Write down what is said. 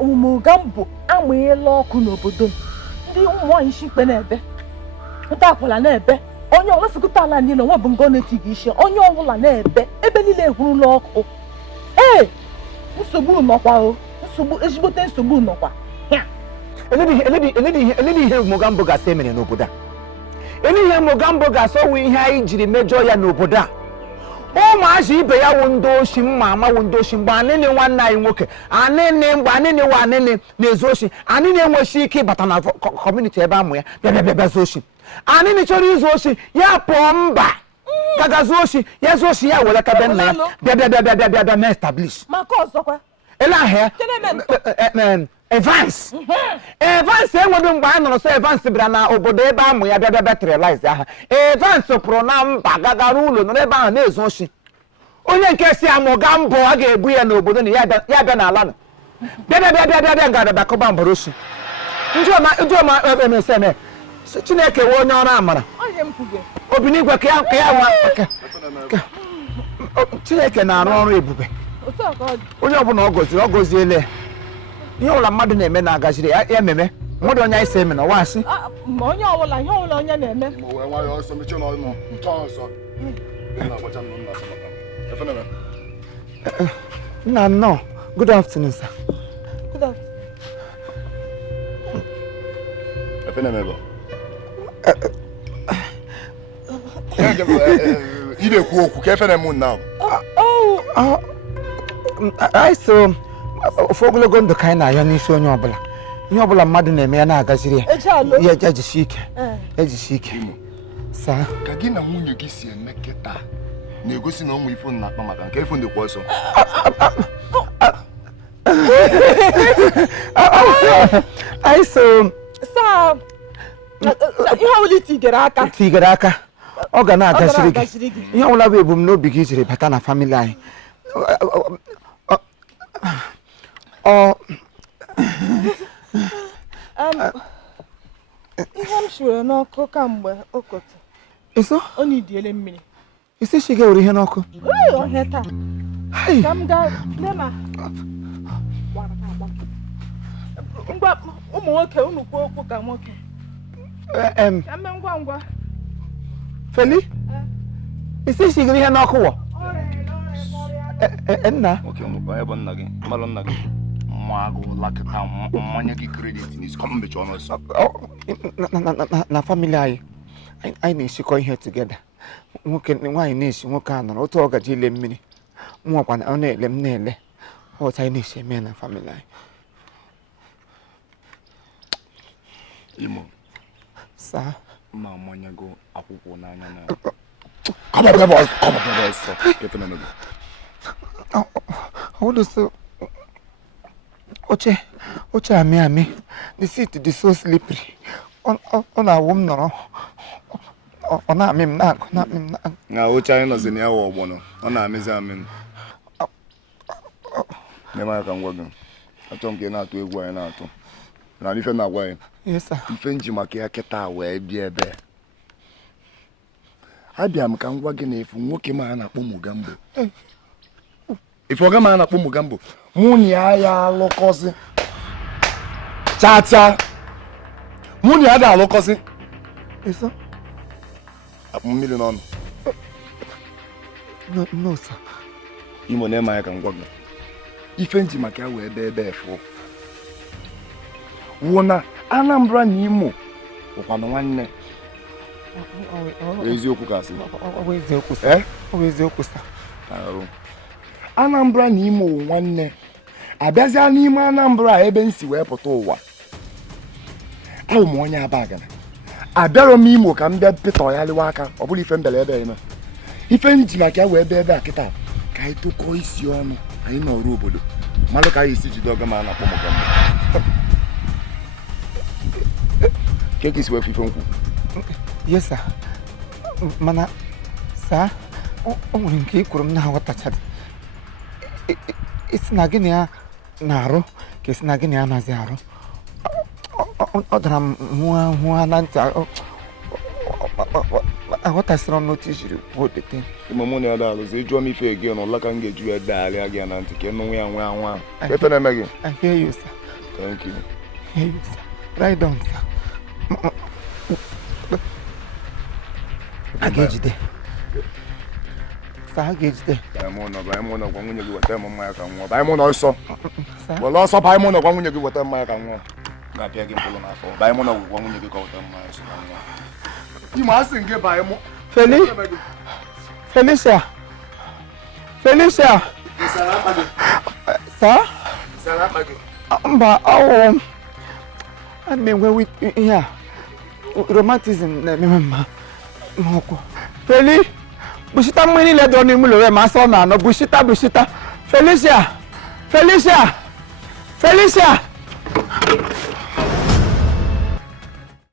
Mugambo amụela ọkụ n'obodo ndị ụmụ nwanyị shikpe na-ebe ụta akwala na-ebe onye ọbụla sekụta ala niile nwa bụ ngo na-etighị isi onye ọbụla na-ebe ebe niile ehurula ọkụ nsogbu nọkwa o nsogbu ezigbote nsogbu nọkwa eledi ihe Mugambo ga-asa emere n'obodo a ele ihe Mugambo ga-asa ọwụ ihe anyị jiri mejọọ ya n'obodo a ụmụazị ibe ya wụ ndị oshi mma ama wụ ndị oshi mgbe anịnị nwanne anyị nwoke mgbe anịnị wa anịnị na-ezu oshi anịnị enweghị ike ịbata na kọmuniti ebe amụ ya bịa zuo oshi anịnị chọrọ izu oshi ya pụọ mba gaga zuo oshi ya zuo oshi ya were kabe nna ya bịa mee establish ele ahịa Evans enweghị mgbe anyị nọrọ so Evans bịara na obodo ebe amụ ya bịa materialize aha Evans pụrụ na mba gagara ụlọ nọrọ ebe ahụ na-ezu oshi onye nke si Mugambo a ga-ebu ya n'obodo na ya bịa n'ala nọ bịa ga-abịa kọba mbara oshi ndị ọma emeseme Chineke wee onye ọrụ amara obinigwe ka ya nwa Chineke na-arụ ọrụ ebube onye ọbụla ọ gọziele ihe ọbụla mmadụ na-eme na-agaziri ya ememe mmadụ onye anyị si eme na wasị onye ọbụla ihe ọbụla onye na-eme nna nnọọ good afternoon sir. Good afternoon. Ofu ogologo ndụ ka anyị na-ayọ n'isi onye ọbụla ihe ọbụla mmadụ na-eme ya na-agaziri ya ejisi ike saa ka gị na nwunye gị si eme kịta na-egosi na ụmụ ifo na-akpa maka nke ifo ndị kwa ọsọ anyị so ihe ọbụla tigere aka ọ ga na-agaziri gị ihe ọbụla bụ ebumnobi gị jiri bata na famili anyị ihe m shiri n'ọkụ kamgbe okotu eso ọ na-idiele mmiri isi shi ga-ewere ihe n'ọkụ ọhịa taa ka m gaa lema ngwa ụmụ nwoke unu kwuo okwu ka nwoke ka mme ngwa Feli isi shi ga ihe n'ọkụ wọ nna na famili anyị na-esikọ ihe togeda nwoke nwaanyị na-esi nwoke a nọrọ otu ọ gaji ile mmiri nwakwa ọ na-ele m na-ele otu anyị na-esi eme na famili anyị Imo saa ma amanyago akwụkwọ n'anya na oche amị the seat dị so slippery ọ na-awụ m nọrọ ọ na-amị m na-agụ na oche anyị nọzi na ya wụ ọgbọnọ ọ na-amịzi amị n'eme aka ngwa gị achọ m ka ị na-atụ egwu anyị na-atụ na ife na-agwa anyị ife nji maka ya kịta wee bịa ebe abịa m ka ngwa gị na efu nwoke ma a na-akpọ Mugambo ife ọga ma a na-akpọ Mugambo mụ na ya alụkọzi chacha mụ na ya da alụkọzi eso akpụ mmiri n'ọnụ no sir Imo na-eme anya ka ngwa gị ife nji maka ya wee ebe efu wụ na Anambra na Imo ụkwanụ nwanne eziokwu ka asị eziokwu sa Anambra na Imo nwanne abịazịa n'ime Anambra ebe m si wee pụta ụwa ahụ m onye Abagana abịarọ m Imo ka m bịa pịtọ ya lịwa aka ọ bụrụ ife mbele ebe eme ife nji maka ya wee ebe a kịta ka anyị tụkọọ isi ọnụ anyị n'ọrụ obodo malụ ka anyị esi jide ọga ma a na-akpọ Mugambo ka esi wee fife nkwụ yes sir mana saa o nwere nke ikwuru m na-aghọtachadị isi na gịnị ya na-arụ ka esi na gịnị ya anaghịzi arụ ọ dara m hụa na ntị aghọtasịrị m n'otu ijiri kwuo the thing. Mụ na ya daalụzi ịjụọ m ife gị n'ụlọ ka m ga-eju ya dagharịa gị na ntị ka ịnụ nwa ya nwa ahụ. Efe na-eme gị? I hear you, sir. Thank you. I hear you, sir. Right on, sir. A ga-ejide. Sir, a ga-ejide. Banye mụ nọ gwa nwunye gị weta m mmanya ka nwụọ. Banye mụ nọ ọsọ. Were ọsọ banye mụ nọ gwa nwunye gị weta mmanya ka nwụọ. Ga-apịa gị mkpụrụ n'afọ. Banye mụ nọ gwa nwunye gị ka weta mmanya so ka nwụọ. Imo asị nke banye mụ. Felicia. Sir? Mba, ana m enwe ihe a romantism na-eme mma n'ọkụ. Feli, bushita mmiri niile dị n'ime ụlọ ma asọ na anọ bushita. Felicia.